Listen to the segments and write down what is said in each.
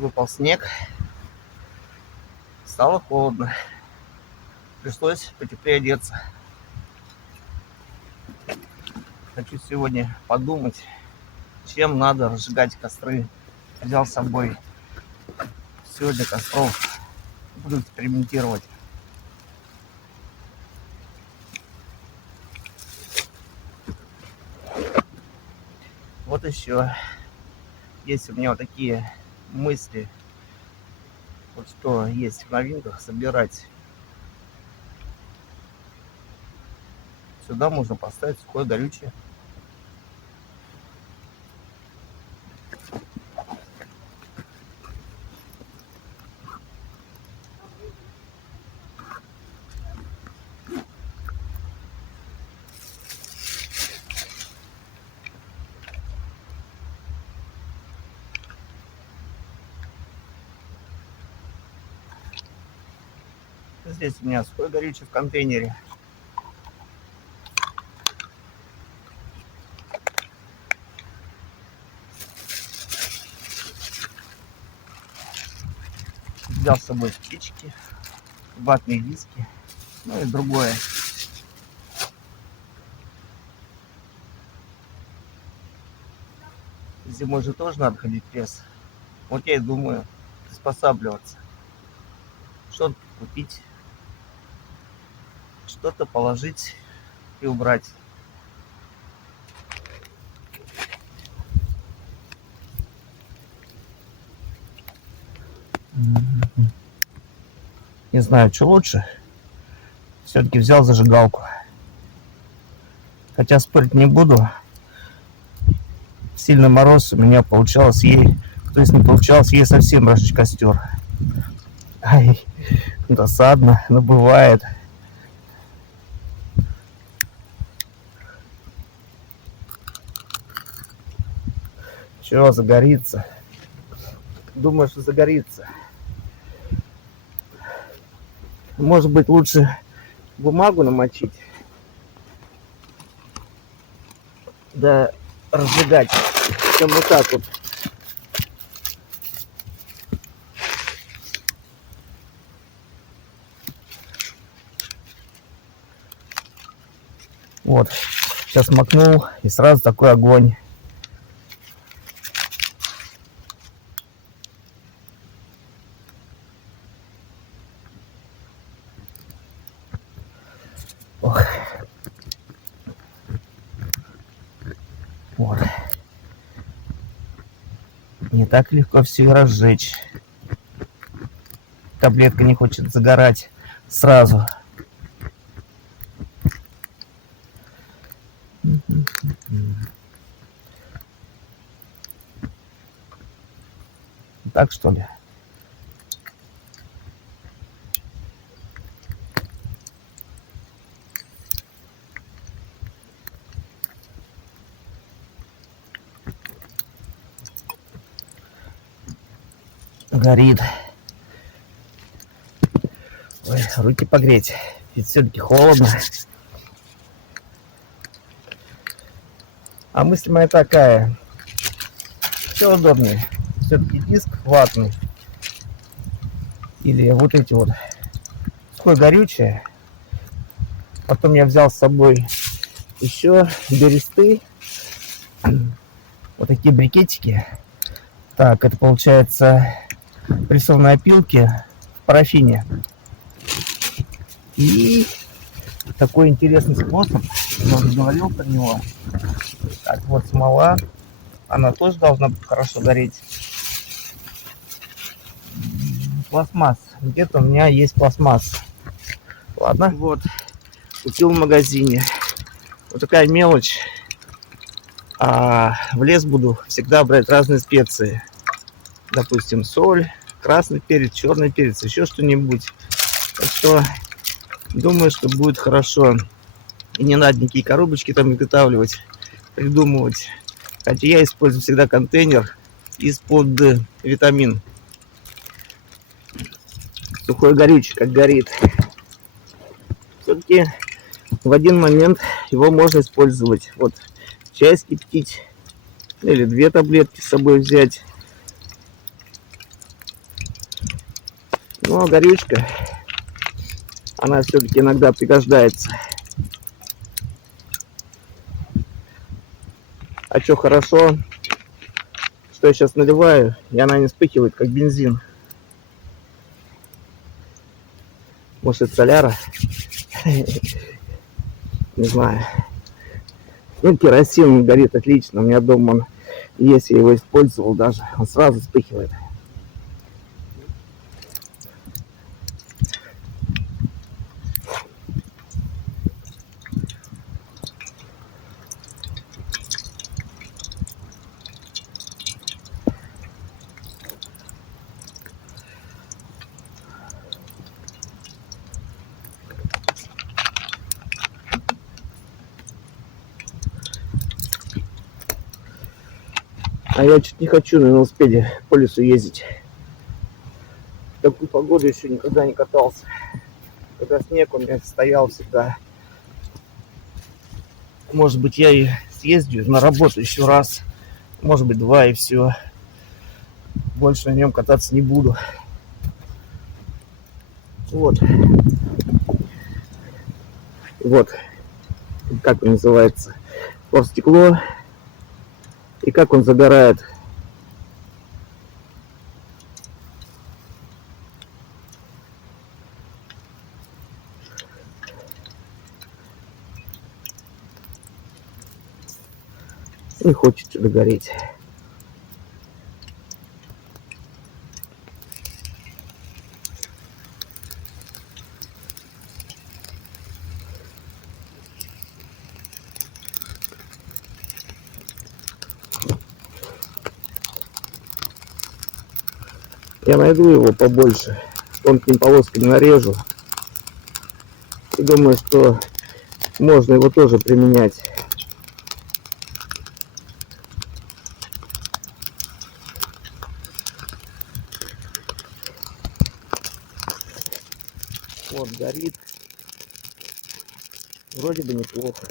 Выпал снег, стало холодно, пришлось потеплее одеться. Хочу сегодня подумать, чем надо разжигать костры. Взял с собой сегодня костров, буду экспериментировать. Вот еще есть у меня вот такие мысли, вот что есть в новинках, собирать. Сюда можно поставить сухое горючее. Здесь у меня сухое горючее в контейнере. Взял с собой спички, ватные диски, ну и другое. Зимой же тоже надо ходить в лес. Вот я и думаю приспосабливаться. Что-то купить, что-то положить и убрать. Не знаю, что лучше. Все-таки взял зажигалку. Хотя спорить не буду. В сильный мороз у меня получалось ей, то есть не получалось ей совсем разжечь костер. Ай, досадно, но бывает. Чего загорится? Думаю, что загорится. Может быть, лучше бумагу намочить, да разжигать, чем вот так вот. Вот, сейчас макнул, и сразу такой огонь. Ох. Вот. Не так легко все и разжечь. Таблетка не хочет загорать сразу. Так что ли? Горит. Ой, руки погреть. Ведь все-таки холодно. А мысль моя такая. Все удобнее. Все-таки диск ватный. Или вот эти вот. Сухое горючее. Потом я взял с собой еще бересты. Вот такие брикетики. Так, это получается прессованные опилки в парафине. И такой интересный способ, я уже говорил про него. Так, вот смола, она тоже должна хорошо гореть. Пластмасс, где-то у меня есть пластмасс. Ладно, вот, купил в магазине. Вот такая мелочь. А в лес буду всегда брать разные специи. Допустим, соль, красный перец, черный перец, еще что-нибудь. Так что думаю, что будет хорошо. И не надо никакие коробочки там изготавливать, придумывать. Хотя я использую всегда контейнер из-под витамин. Сухое горючее, как горит. Все-таки в один момент его можно использовать. Вот чай скипятить или 2 таблетки с собой взять. Но горючка, она все-таки иногда пригождается. А что хорошо, что я сейчас наливаю, и она не вспыхивает, как бензин. Может, это соляра? Не знаю. Ну, керосин горит отлично. У меня дома он есть, я его использовал даже. Он сразу вспыхивает. А я чуть не хочу на велосипеде по лесу ездить. В такую погоду еще никогда не катался. Когда снег у меня стоял всегда. Может быть, я и съездю на работу еще раз. Может быть, 2 и все. Больше на нем кататься не буду. Вот. Вот. Как он называется? Стекло. И как он загорает. Не хочет что-то гореть. Я найду его побольше, тонкими полосками нарежу. И думаю, что можно его тоже применять. Вот горит. Вроде бы неплохо.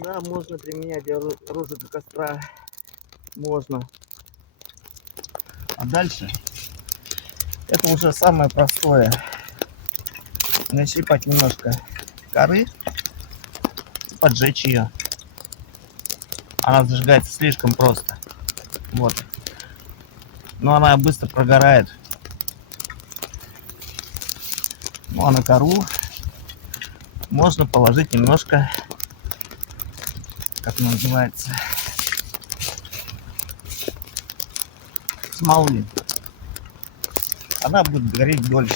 Да, можно применять для розжига костра. Можно. А дальше это уже самое простое. Нащипать немножко коры, поджечь ее. Она зажигается слишком просто. Вот. Но она быстро прогорает. Ну а на кору можно положить немножко, как она называется, смолы. Она будет гореть дольше.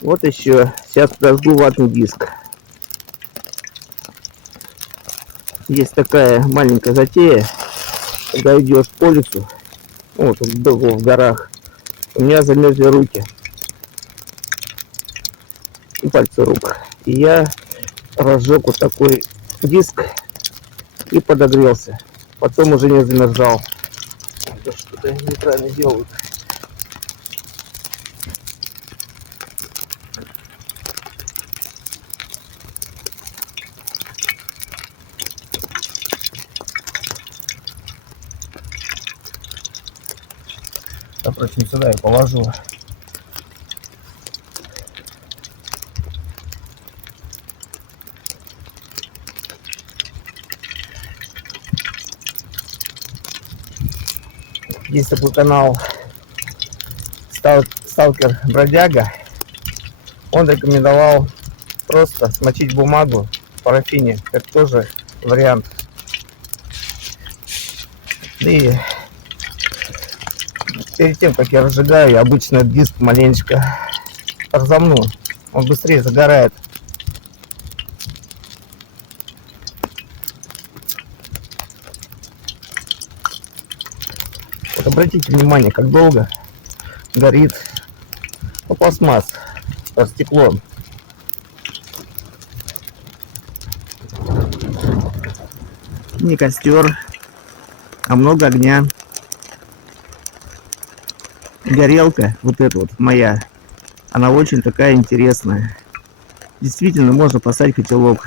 Вот еще. Сейчас подожгу ватный диск. Есть такая маленькая затея, когда идешь по лесу. Вот он был в горах. У меня замерзли руки и пальцы рук. И я разжег вот такой диск и подогрелся. Потом уже не замерзал. Что-то неправильно делают. Впрочем, сюда я положу. Есть такой канал Сталкер Бродяга. Он рекомендовал просто смочить бумагу в парафине. Это тоже вариант. И перед тем, как я разжигаю, я обычно диск маленечко разомну. Он быстрее загорает. Вот Вот обратите внимание, как долго горит пластмасс под стеклом. Не костер, а много огня. Горелка, вот эта вот моя, она очень такая интересная. Действительно, можно поставить котелок.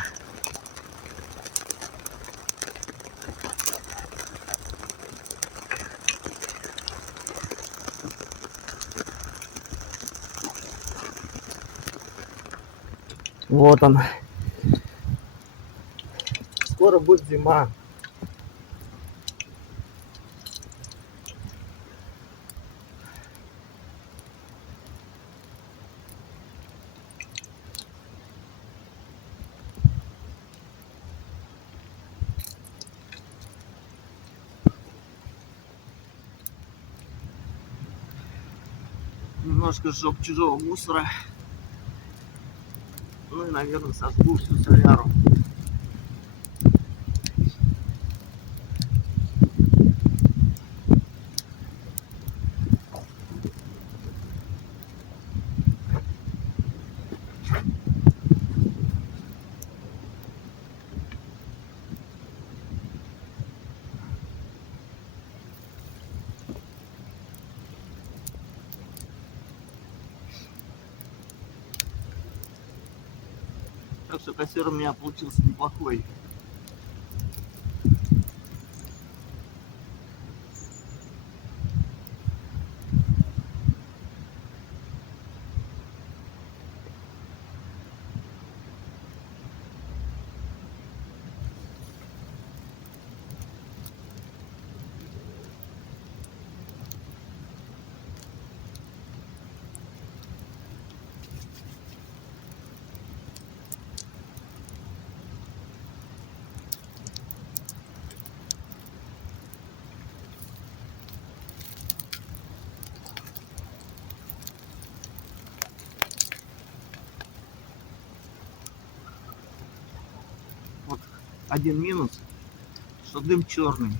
Вот он. Скоро будет зима. Немножко сжег чужого мусора. Ну и, наверное, сожгу всю соляру. Так что костер у меня получился неплохой. Вот один минус, что дым черный.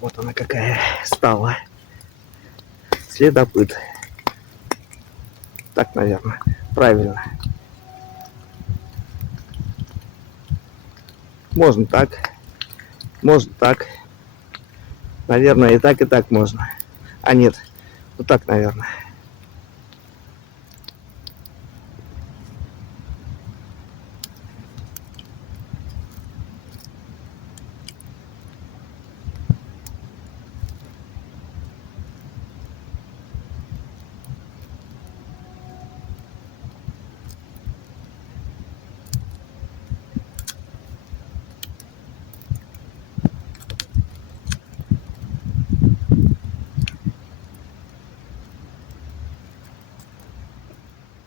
Вот она какая стала. Следопыт. Так, наверное, правильно. Можно так. Можно так. Наверное, и так можно. А нет, вот так, наверное.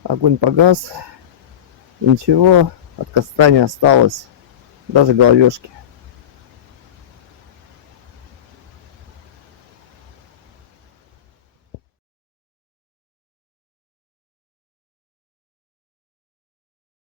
Огонь погас. Ничего от костра не осталось. Даже головешки.